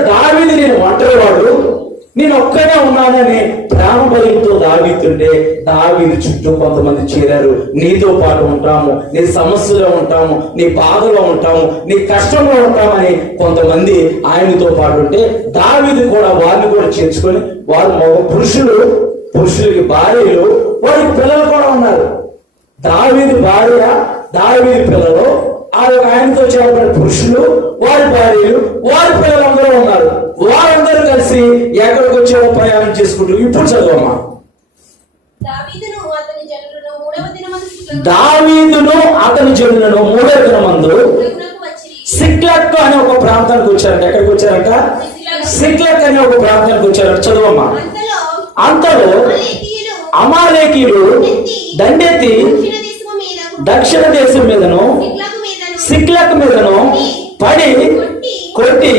దావీదు నేను ఒంటరివాడు, నేను ఒక్కనే ఉన్నానని ప్రేమ బలంతో దావీదుంటే దావీదు చుట్టూ కొంతమంది చేరారు. నీతో పాటు ఉంటాము, నీ సమస్యలో ఉంటాము, నీ బాధలో ఉంటాము, నీ కష్టంలో ఉంటామని కొంతమంది ఆయనతో పాటు ఉంటే దావీదు కూడా వారిని కూడా చేర్చుకొని వారు మగ పురుషులకి భార్యలు, వారికి పిల్లలు కూడా ఉన్నారు. దావీదు భార్య, దావీదు పిల్లలు, ఆయనతో చేరబడిన పురుషులు, వారి భార్యలు, వారి పిల్లలు అందరూ ఉన్నారు. వారందరూ కలిసి ఎక్కడికి వచ్చేవో ప్రయాణం చేసుకుంటూ. ఇప్పుడు చదవమ్మా. దావీదును అతని జనులను మూడవ దినమందు సిక్లగ్ అనే ఒక ప్రాంతానికి వచ్చారంట. ఎక్కడికి వచ్చారంట? సిక్లగ్ అనే ఒక ప్రాంతానికి వచ్చారంట. చదవమ్మా. అంతలో అమాలేకీయులు దండెత్తి దక్షిణ దేశం మీదను సిక్లగ్ మీదను పడి కొట్టి